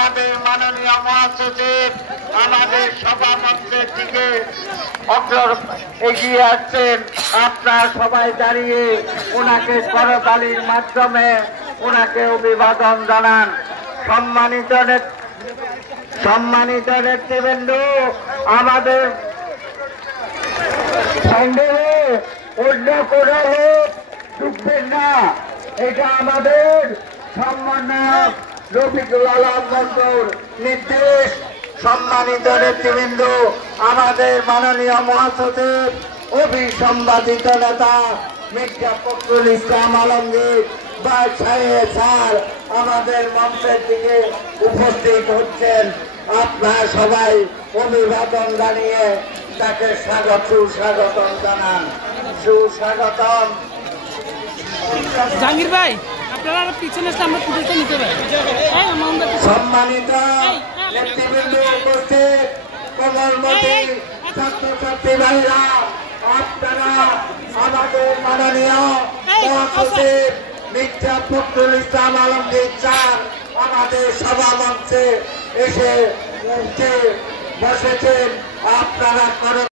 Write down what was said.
আমাদের মাননীয় মহাসচিব আমাদের সভামঞ্চের দিকে এগিয়ে আসছেন। আপনারা সবাই দাঁড়িয়ে ওনাকে করতালির মাধ্যমে ওনাকে অভিবাদন জানান। সম্মানিত নেতৃবৃন্দ, আমাদের সন্দেহে অন্য কোনো লোক ঢুকবেন না। এটা আমাদের সম্মাননায়ক রফিকুল আলম মন্ডল নির্দেশ। সম্মানিত নেতৃবৃন্দ, আমাদের মাননীয় মহাসচিব অভিসম্বাদিত নেতা মির্জা ফখরুল ইসলাম আলমগীর স্যার আমাদের মঞ্চের দিকে উপস্থিত হচ্ছেন। আপনারা সবাই অভিবাদন জানিয়ে তাকে সুস্বাগতম জানান। সুস্বাগতম। জাহাঙ্গীর ভাই, আপনারা পিছনে আমরা তুলতে নিতে পারি। সম্মানিত নেতৃবৃন্দ উপস্থিত, কোমলমতি ছাত্রছাত্রী ভাইরা, আপনারা আমাদের মাননীয় মহাসচিব মির্জা ফখরুল ইসলাম আলমগীর স্যার আমাদের সভা মঞ্চে এসে বসেছেন। আপনারা